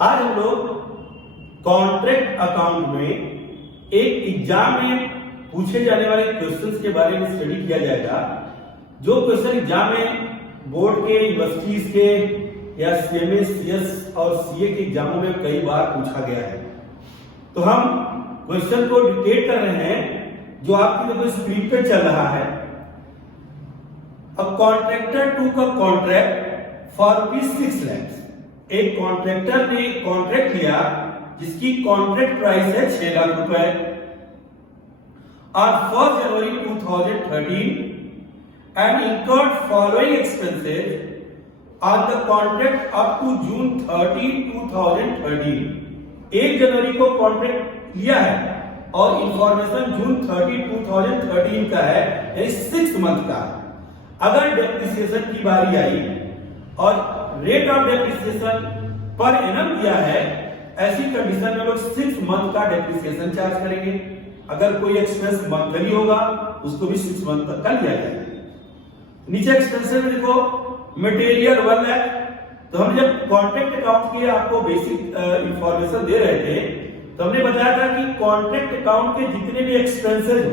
आज हम लोग कॉन्ट्रैक्ट अकाउंट में एक एग्जाम में पूछे जाने वाले क्वेश्चंस के बारे में स्टडी किया जाएगा। जो क्वेश्चन एग्जाम में बोर्ड के, यूनिवर्सिटीज के या सीएमए, सीएस और सीए के एग्जामों में कई बार पूछा गया है। तो हम क्वेश्चन को डिक्टेट कर रहे हैं जो आपकी देखो स्क्रीन पे चल रहा है। अ कॉन्ट्रैक्टर टूक अ कॉन्ट्रैक्ट फॉर ₹6 lakhs। एक कॉन्ट्रैक्टर ने कॉन्ट्रैक्ट लिया जिसकी कॉन्ट्रैक्ट प्राइस है 6 लाख रुपए और 1 जनवरी 2013 and incurred following expenses on the contract up to June 30, 2013। 1 जनवरी को कॉन्ट्रैक्ट लिया है और इंफॉर्मेशन जून 30, 2013 का है, यानी 6 मंथ का। अगर डेप्रिसिएशन की बारी आई और rate of depreciation per annum दिया है, ऐसी कंडीशन में लोग 6 मंथ का डेप्रिसिएशन चार्ज करेंगे। अगर कोई एक्सपेंस मंथली होगा उसको भी 6 मंथ तक का लिया जाएगा। नीचे एक्सपेंसेस में देखो, मटेरियल 1 लाख। तो हम जब कॉन्ट्रैक्ट अकाउंट की आपको बेसिक इंफॉर्मेशन दे रहे थे तो हमने बताया था कि कॉन्ट्रैक्ट अकाउंट के जितने भी एक्सपेंसेस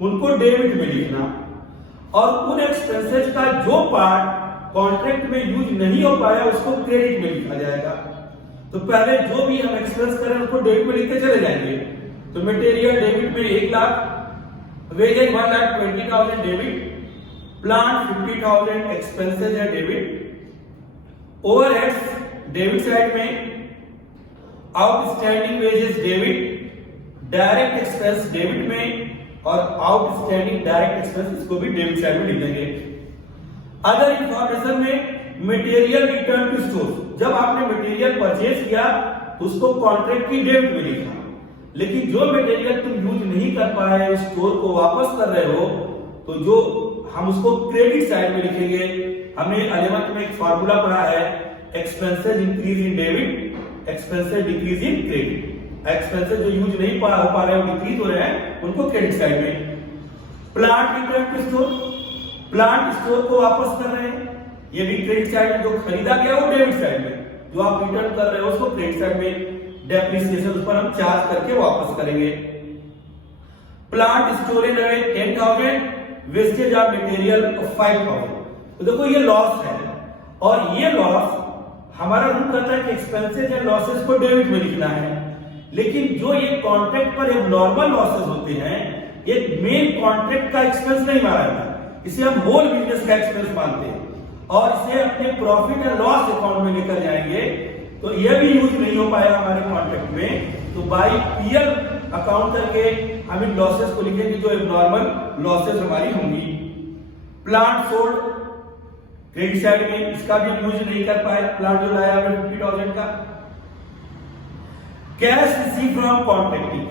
उनको डेबिट में लिखना और उन एक्सपेंसेस का जो पार्ट कॉन्ट्रैक्ट में यूज नहीं हो पाया उसको क्रेडिट में लिखा जाएगा। तो पहले जो भी हम एक्सपेंस करें उसको डेबिट में लिखते चले जाएंगे। तो मटेरियल डेबिट में 1 lakh, wages 1,20,000 debit, plant 50,000 expenses है डेबिट, ओवरहेड्स डेबिट साइड में, outstanding wages debit, direct expense debit में और आउटस्टैंडिंग डायरेक्ट एक्सपेंस इसको भी डेबिट साइड में लिख देंगे। अदर इंफॉर्मेशन में मटेरियल रिटर्न टू स्टोर। जब आपने मटेरियल परचेज किया तो उसको कॉन्ट्रैक्ट की डेबिट में लिखा, लेकिन जो मटेरियल तुम यूज नहीं कर पाए, स्टोर को वापस कर रहे हो, तो जो हम उसको क्रेडिट साइड में लिखेंगे। हमने 11th में एक फार्मूला पढ़ा है, expenses increase in debit, expenses decrease in credit. Expenses जो यूज नहीं हो पा रहे हैं, डिक्रीज हो रहे हैं, उनको क्रेडिट साइड में। Plant return to store, plant store को वापस कर रहे हैं, ये भी क्रेडिट साइड में। जो खरीदा गया वो डेबिट साइड में, जो आप रिटर्न कर रहे हो उसको क्रेडिट साइड में। डेप्रिसिएशन उस पर हम चार्ज करके वापस करेंगे। प्लांट स्टोरेज है 10,000, वेस्टेज ऑफ मटेरियल 5,000। तो देखो ये लॉस है और ये लॉस हमारा रूल कहता है कि एक्सपेंसेस एंड लॉसेस को डेबिट में लिखना है। लेकिन जो ये कॉन्ट्रैक्ट पर नॉर्मल लॉसेस होते हैं, ये मेन कॉन्ट्रैक्ट का एक्सपेंस नहीं माना जाता, इसे हम होल बिजनेस का एक्सपेंस मानते हैं और इसे अपने प्रॉफिट एंड लॉस अकाउंट में लेकर जाएंगे। तो यह भी यूज नहीं हो पाया हमारे कॉन्ट्रैक्ट में, तो बाई पीएल अकाउंट करके हम इन लॉसेस को लिखेंगे जो नॉर्मल लॉसेस हमारी होंगी। प्लांट सोल्ड क्रेडिट साइड में, इसका भी यूज नहीं कर पाए, प्लांट जो लाया हमने 50,000 का। Cash receive from contracting,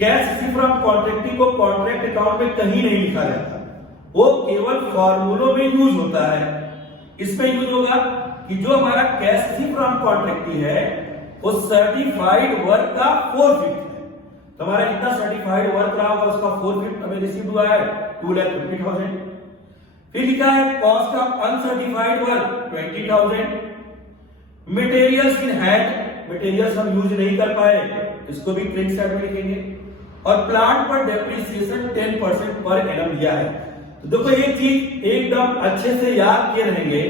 cash receive from contracting को कॉन्ट्रैक्ट अकाउंट में कहीं नहीं लिखा जाता, वो केवल फॉर्मूलों में यूज होता है। इसमें यूज होगा कि जो हमारा कैश रिसीव फ्रॉम कॉन्ट्रैक्टिंग है वो सर्टिफाइड वर्क का 4/5 है। तो हमारा जितना सर्टिफाइड वर्क रहा होगा उसका 4/5 हमें रिसीव हुआ है 2,50,000। फिर लिखा है cost of uncertified work 20,000। Materials in hand, materials हम यूज नहीं कर पाए, इसको भी क्रेडिट साइड में लिखेंगे। और प्लांट पर डेप्रिसिएशन 10% पर एनम दिया है। तो देखो एक चीज एकदम अच्छे से याद किए रहेंगे,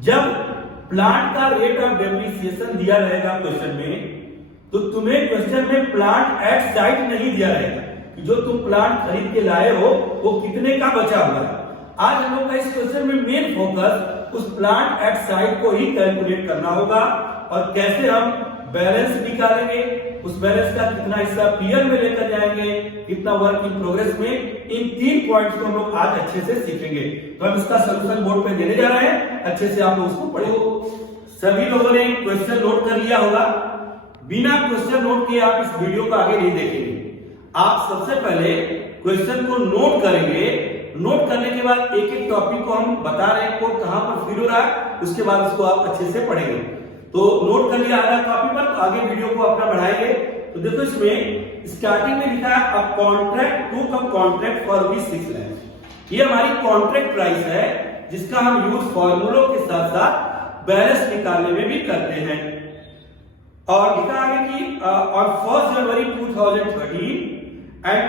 जब प्लांट का रेट ऑफ डेप्रिसिएशन दिया रहेगा क्वेश्चन में, तो तुम्हें क्वेश्चन में प्लांट एट साइट नहीं दिया रहेगा कि जो तुम प्लांट खरीद के लाए हो वो कितने का बचा हुआ है। आज हम लोग का इस क्वेश्चन में मेन फोकस उस प्लांट एट साइट को ही कैलकुलेट करना होगा और कैसे हम बैलेंस निकालेंगे, उस बैलेंस का कितना हिस्सा पीएल में लेकर जाएंगे, कितना वर्क इन प्रोग्रेस में। इन 3 पॉइंट्स को हम लोग आज अच्छे से सीखेंगे। तो हम इसका सॉल्यूशन बोर्ड पे देने जा रहे हैं, अच्छे से आप लोग उसको पढ़ो। सभी लोगों ने क्वेश्चन नोट कर लिया होगा, बिना क्वेश्चन नोट किए आप इस वीडियो को आगे नहीं देखेंगे। आप सबसे पहले क्वेश्चन को नोट करेंगे, नोट करने के बाद एक एक टॉपिक को हम बता रहे हैं को कहां पर फिल हो रहा है, उसके बाद उसको आप अच्छे से पढ़ेंगे। तो नोट कर लिया है कॉपी पर, तो आगे वीडियो को अपना बढ़ाएंगे। तो देखो इसमें स्टार्टिंग में लिखा है a contract to a contract for ₹6 lakh. ये हमारी कॉन्ट्रैक्ट प्राइस है जिसका हम यूज फॉर्मूलों के साथ साथ बैलेंस निकालने में भी करते हैं। और लिखा आगे कि on 1st January 2013 and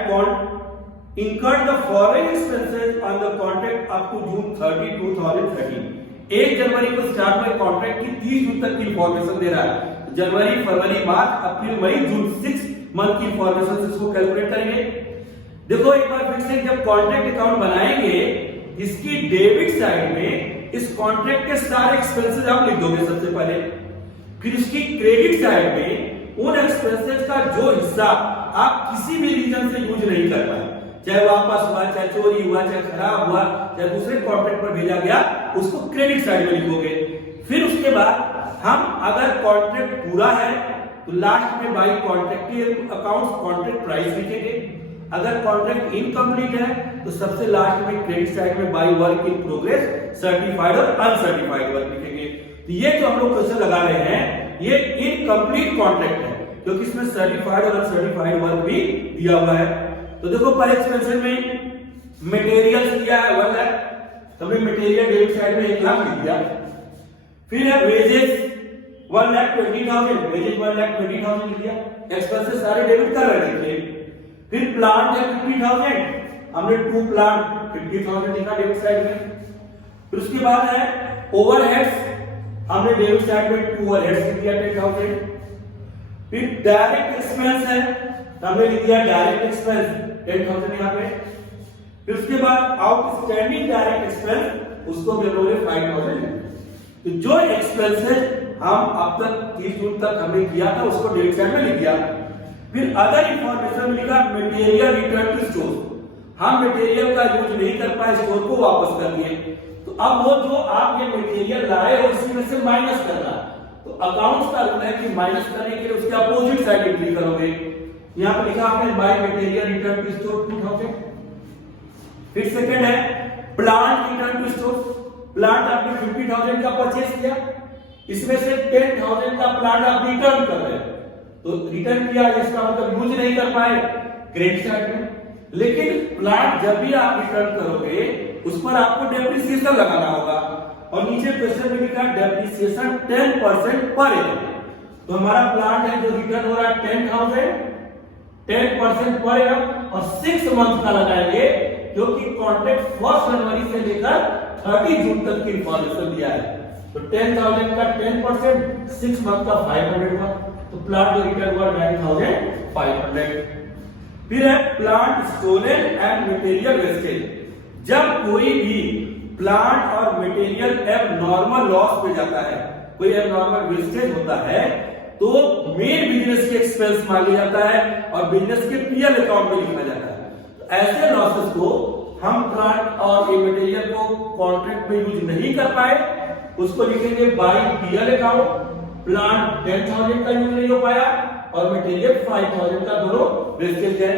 incurred the following expenses on the contract up to June 30, 2013. 1 जनवरी को स्टार्ट हुए कॉन्ट्रैक्ट की 30 जून तक की इंफॉर्मेशन दे रहा है। जनवरी, फरवरी, मार्च, अप्रैल, मई, जून, 6 मंथ की इंफॉर्मेशन इसको कैलकुलेट करेंगे। देखो एक बार फिर से जब कॉन्ट्रैक्ट अकाउंट बनाएंगे, इसकी डेबिट साइड में इस कॉन्ट्रैक्ट के सारे एक्सपेंसेस आप लिख दोगे सबसे पहले। फिर इसकी क्रेडिट साइड में उन एक्सपेंसेस का जो हिस्सा आप किसी भी रीजन से यूज नहीं कर पाए, चाहे वापस हुआ, चाहे चोरी हुआ, चाहे खराब हुआ, चाहे दूसरे कॉन्ट्रैक्ट पर भेजा गया, उसको क्रेडिट साइड में लिखोगे। फिर उसके बाद हम अगर कॉन्ट्रैक्ट पूरा है तो लास्ट में by contract accounts contract price लिखेंगे। अगर कॉन्ट्रैक्ट इनकम्प्लीट है तो सबसे लास्ट में क्रेडिट साइड में by work in progress, certified और अनसर्टिफाइड वर्क लिखेंगे। तो ये जो हम लोग क्वेश्चन लगा रहे हैं ये इनकम्प्लीट कॉन्ट्रैक्ट है, क्योंकि इसमें सर्टिफाइड और अनसर्टिफाइड वर्क भी दिया हुआ है। तो देखो पहले एक्सपेंशन में मटेरियल दिया है 1 लाख, तो हमने मटेरियल डेबिट साइड में 1 लाख लिख दिया। फिर है वेजेस 1,20,000, वेजेस 1,20,000 लिख दिया। एक्सपेंसेस सारे डेबिट कर रहे थे। फिर प्लांट है 50,000, हमने 2 प्लांट 50,000 लिखा डेबिट साइड में। फिर उसके बाद है ओवरहेड्स, हमने डेबिट साइड में 2 ओवरहेड्स लिख दिया 10,000। फिर डायरेक्ट एक्सपेंस है, हमने लिख दिया डायरेक्ट एक्सपेंस 10,000 यहाँ पे। फिर उसके बाद आउटस्टैंडिंग डायरेक्ट एक्सपेंस, उसको भी हम लोगों ने 5,000। तो जो एक्सपेंसेस हम अब तक 30 जून तक हमने किया था उसको डेबिट साइड में लिख दिया। फिर अदर इंफॉर्मेशन लिखा मटेरियल रिटर्न टू स्टोर, हम मटेरियल का यूज नहीं कर पाए, स्टोर को वापस कर दिए। तो अब वो जो आप ये मटेरियल लाए हो इसी में से माइनस करना। तो अकाउंट्स का रूल है कि माइनस करने के लिए उसके अपोजिट साइड एंट्री करोगे। यहाँ पे लिखा आपने by material return to store 2000। फिर सेकंड है plant return to store, plant आपने 50,000 का परचेस किया, इसमें से 10,000 का प्लांट आप रिटर्न कर रहे हैं, तो रिटर्न किया इसका मतलब यूज नहीं कर पाए क्रेडिट साइड में। लेकिन प्लांट जब भी आप रिटर्न करोगे उस पर आपको डेप्रिसिएशन लगाना होगा, और नीचे क्वेश्चन में लिखा डेप्रिसिएशन 10% पर एनम। तो हमारा प्लांट है जो रिटर्न हो रहा है 10,000, 10% पर एनम और 6 मंथ का लगाएंगे, क्योंकि कॉन्ट्रैक्ट 1 जनवरी से लेकर 30 जून तक की इंफॉर्मेशन दिया है। तो 10,000 का 10%, 6 मंथ का 500 हुआ, तो प्लांट जो रिटर्न हुआ 9,500। फिर है plant stolen and material wastage, जब कोई भी प्लांट और मटेरियल एबनॉर्मल लॉस पे जाता है, कोई एबनॉर्मल वेस्टेज होता है, तो मेन बिजनेस के एक्सपेंस मान लिया जाता है और बिजनेस के पीएल अकाउंट में लिखा जाता है। तो ऐसे लॉसेस को हम प्लांट और मटेरियल को कॉन्ट्रैक्ट में यूज नहीं कर पाए, उसको लिखेंगे बाय पीएल अकाउंट। प्लांट 10,000 का यूज नहीं हो पाया और मटेरियल 5,000 का दोनों वेस्टेज है।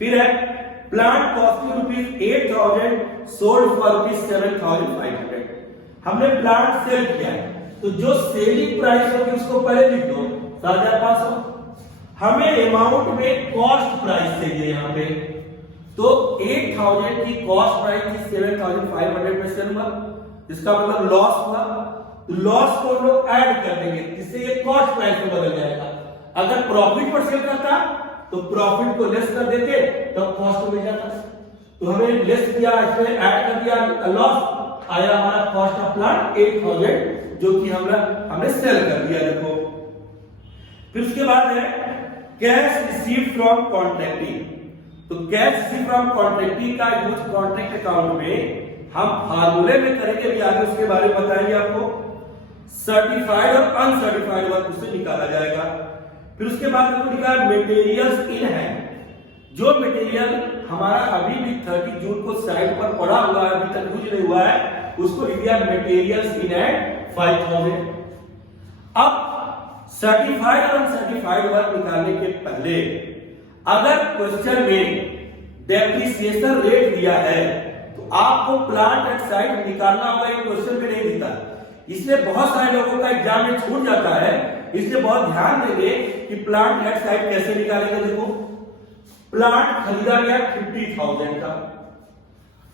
फिर है प्लांट कॉस्टिंग ₹8,000 सोल्ड फॉर ₹7,500, हमने प्लांट सेल किया है, तो जो सेलिंग प्राइस होगी उसको पहले लिख दो 7,500। हमें अमाउंट में कॉस्ट प्राइस चाहिए यहाँ पे, तो 8,000 की कॉस्ट प्राइस थी 7,500 में सेल हुआ, इसका मतलब लॉस हुआ। तो लॉस को हम लोग ऐड कर देंगे, इससे ये कॉस्ट प्राइस में बदल जाएगा। अगर प्रॉफिट पर सेल करता तो प्रॉफिट को लेस कर देते तो कॉस्ट मिल जाता, तो हमें लेस किया, इसमें ऐड कर दिया लॉस, आया हमारा कॉस्ट ऑफ प्लांट 8,000, जो कि हमने सेल कर दिया। देखो फिर उसके बाद है कैश रिसीव्ड फ्रॉम कॉन्ट्रैक्टिंग, तो कैश रिसीव्ड फ्रॉम कॉन्ट्रैक्टिंग का यूज कॉन्ट्रैक्ट अकाउंट में हम फार्मूले में करेंगे, भी आगे उसके बारे में बताएंगे आपको। सर्टिफाइड और अनसर्टिफाइड वर्क उससे निकाला जाएगा। फिर उसके बाद हमको लिखा है मटेरियल्स इन हैंड, जो मटेरियल हमारा अभी भी 30 जून को साइट पर पड़ा हुआ है, अभी तक कुछ नहीं हुआ है, उसको लिख दिया मटेरियल्स इन हैंड 5,000। अब सर्टिफाइड और अनसर्टिफाइड वर्क निकालने के पहले अगर क्वेश्चन में डेप्रिसिएशन रेट दिया है तो आपको प्लांट एट साइट निकालना होगा, ये क्वेश्चन में नहीं दिखा, इसलिए बहुत सारे लोगों का एग्जाम में छूट जाता है, इसलिए बहुत ध्यान देंगे कि प्लांट एट साइट कैसे निकालेंगे। देखो प्लांट खरीदा गया 50,000 का,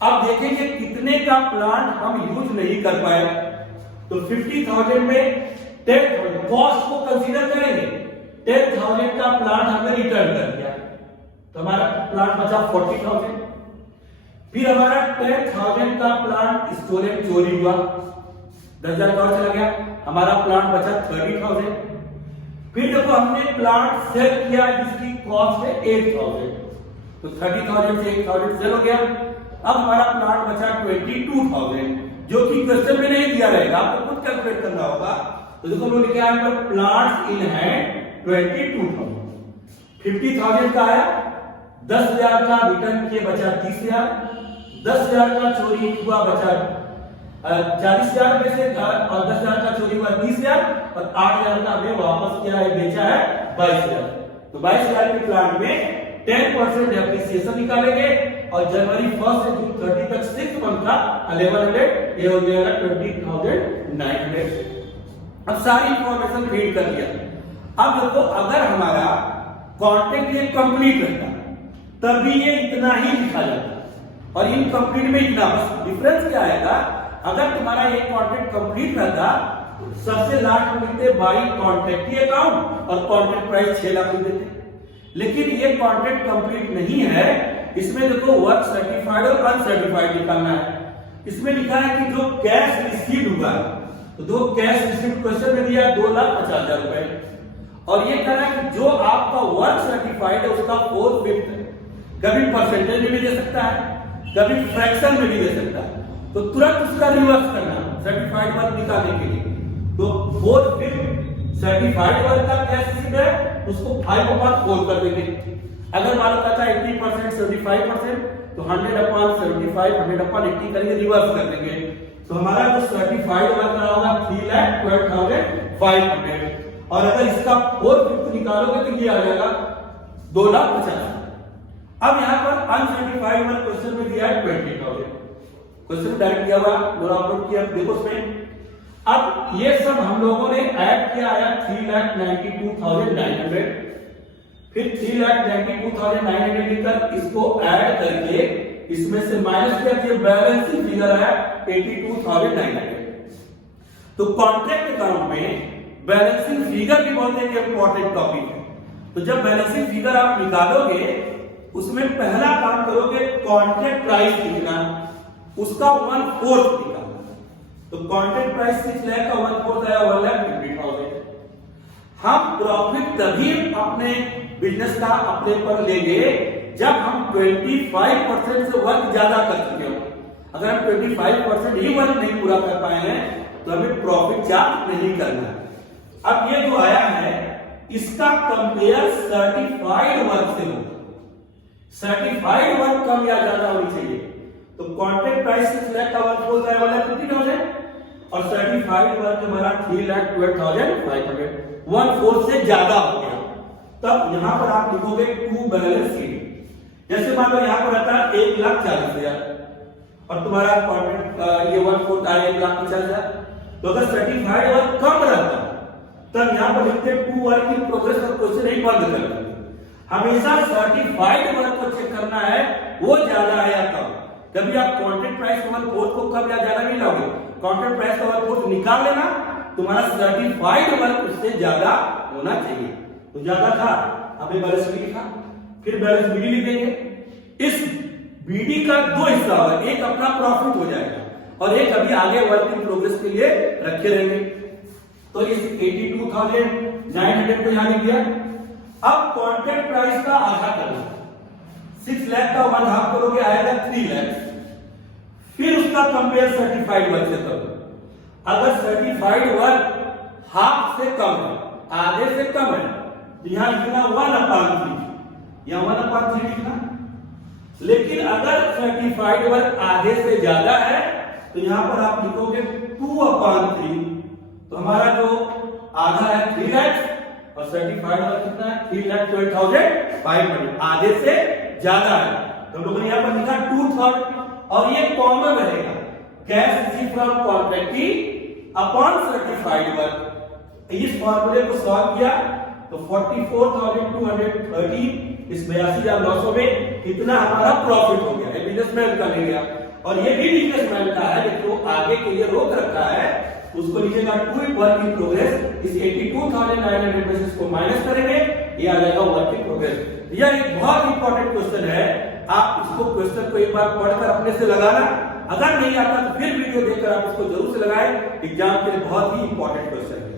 अब देखेंगे कितने का प्लांट हम यूज नहीं कर पाए, तो 50,000 में 10,000 कॉस्ट को कंसीडर करेंगे। 10,000 का प्लांट हमने रिटर्न कर दिया तो हमारा प्लांट बचा 40,000। फिर हमारा 10,000 का प्लांट स्टोरेज चोरी हुआ, 10,000 का और चला गया, हमारा प्लांट बचा 30,000। फिर देखो हमने प्लांट सेल किया जिसकी कॉस्ट है 8,000, तो 30,000 से 8,000 सेल हो गया। अब हमारा प्लांट बचा 22,000 जो कि क्वेश्चन में नहीं दिया रहेगा, आपको खुद कैलकुलेट करना होगा। तो देखो हमने लिखा है प्लांट्स इन हैंड 22,000, 50,000 का आया, 10,000 का रिटर्न किए बचा 30,000, 10,000 का चोरी हुआ बचा 40,000 में से, और 10,000 का चोरी हुआ 30,000, और 8,000 का हमने वापस किया है, बेचा है 22,000। तो 22,000 के प्लांट में 10% डेप्रिसिएशन निकालेंगे और जनवरी 1 से जून 30 तक 6 मंथ का 1100, ये हो जाएगा 20,900। अब सारी इंफॉर्मेशन फीड कर दिया। अब देखो अगर हमारा कॉन्ट्रैक्ट ये कंप्लीट रहता तभी ये इतना ही लिखा जाता और इनकम्प्लीट में इतना, बस डिफरेंस क्या आएगा, अगर तुम्हारा ये कॉन्ट्रैक्ट कंप्लीट रहता सबसे लास्ट में लिखते बाई कॉन्ट्रैक्ट अकाउंट और कॉन्ट्रैक्ट प्राइस 6 लाख देते। लेकिन ये कॉन्ट्रैक्ट कंप्लीट नहीं है, इसमें देखो वर्क सर्टिफाइड और अनसर्टिफाइड निकालना है। इसमें लिखा है कि जो कैश रिसीव हुआ, तो दो कैश रिसीव क्वेश्चन में दिया 2,50,000 रुपए, और ये कह रहा है कि जो आपका वर्क सर्टिफाइड है उसका 4/5 है, कभी परसेंटेज में भी दे सकता है, कभी फ्रैक्शन में भी दे सकता है, तो तुरंत उसका रिवर्स करना सर्टिफाइड वर्क निकालने के लिए। तो 4/5 सर्टिफाइड वर्क का कैश रिसीव है, उसको 5/4 कर देंगे। अगर मान लो कहता है 80% 75%, तो 100/75 100/80 करेंगे, रिवर्स कर देंगे। तो हमारा जो सर्टिफाइड वर्क रहा होगा 3,12,500, और अगर इसका 4/5 निकालोगे तो ये आ जाएगा 2,50,000। अब यहाँ पर अनसर्टिफाइड वर्क क्वेश्चन में दिया है 20,000, क्वेश्चन डायरेक्ट दिया हुआ, अपलोड किया, देखो उसमें। अब ये सब हम लोगों ने ऐड किया, आया 3,92,900, फिर 3,92,900 लिखकर इसको ऐड करके इसमें से माइनस किया, बैलेंसिंग फिगर है 82,900। तो कॉन्ट्रैक्ट अकाउंट में बैलेंसिंग फिगर भी बहुत एक इंपॉर्टेंट टॉपिक है। तो जब बैलेंसिंग फिगर आप निकालोगे उसमें पहला काम करोगे कॉन्ट्रैक्ट प्राइस लिखना, उसका 1/4 निकालना। तो कॉन्ट्रैक्ट प्राइस 6 लाख का 1/4 आया 1,50,000। हम प्रॉफिट तभी अपने बिजनेस का अपने पर लेंगे जब हम 25% से वर्क ज्यादा कर चुके हो। अगर हम 25% ही वर्क नहीं पूरा कर पाए हैं तो हमें प्रॉफिट चार्ज नहीं करना। अब ये जो आया है इसका कंपेयर सर्टिफाइड वर्क से होगा। सर्टिफाइड वर्क कम या ज्यादा होनी चाहिए। तो कॉन्ट्रैक्ट प्राइस 6 लाख का वर्क बोलता है 1,50,000 और सर्टिफाइड वर्क हमारा 3,12,500, 1/4 से ज्यादा हो गया। तब यहां पर आप लिखोगे टू बैलेंस शीट। जैसे मान लो यहां पर रहता है 1,40,000 और तुम्हारा कॉन्ट्रैक्ट ये 1/4 आया 1,50,000, तो अगर सर्टिफाइड वर्क कम रहता तब यहां पर लिखते टू वर्क इन प्रोग्रेस और क्वेश्चन नहीं बंद कर देते। हमेशा सर्टिफाइड वर्क को चेक करना है वो ज्यादा है या कम। कभी आप कॉन्ट्रैक्ट प्राइस 1/4 को कम या ज्यादा नहीं लाओगे, कॉन्ट्रैक्ट प्राइस का 1/4 निकाल लेना, तुम्हारा सर्टिफाइड वर्क उससे ज्यादा होना चाहिए। तो ज्यादा था, हमने बैलेंस बी लिखा, फिर बैलेंस बीडी लिख देंगे। इस बीडी का 2 हिस्सा होगा, एक अपना प्रॉफिट हो जाएगा और एक अभी आगे वर्क इन प्रोग्रेस के लिए रखे रहेंगे। तो इस 82,900 को यहां लिख दिया। अब कॉन्ट्रैक्ट प्राइस का आधा करना, 6 लाख का 1/2 करोगे आएगा 3 लाख। फिर उसका कंपेयर सर्टिफाइड वर्क से करो। अगर सर्टिफाइड वर्क हाफ से कम है, आधे से कम है, तो यहां लिखना 1/3, या 1/3 लिखना। लेकिन अगर सर्टिफाइड वर्क आधे से ज्यादा है तो यहां पर आप लिखोगे 2/3। तो हमारा जो आधा है 3 लाख और सर्टिफाइड वर्क कितना है 3,12,500, आधे से ज्यादा है। तो हम लोगों ने यहां पर लिखा 2/3 और ये कॉमन रहेगा, cash receive from contractee upon certified work. इस फॉर्मूले को सॉल्व किया तो 44,230 इस 82,900 में कितना हमारा प्रॉफिट हो गया। बिजनेसमैन का ले गया और ये भी बिजनेसमैन का है, लेकिन वो आगे के लिए रोक रखा है उसको लीजिएगा to it work in progress, इस 82,900 में से इसको माइनस करेंगे, ये आ जाएगा वर्क इन प्रोग्रेस। यह एक बहुत इंपॉर्टेंट क्वेश्चन है, आप इसको क्वेश्चन को एक बार पढ़कर अपने से लगाना, अगर नहीं आता तो फिर वीडियो देखकर आप इसको जरूर से लगाएं, एग्जाम के लिए बहुत ही इंपॉर्टेंट क्वेश्चन है।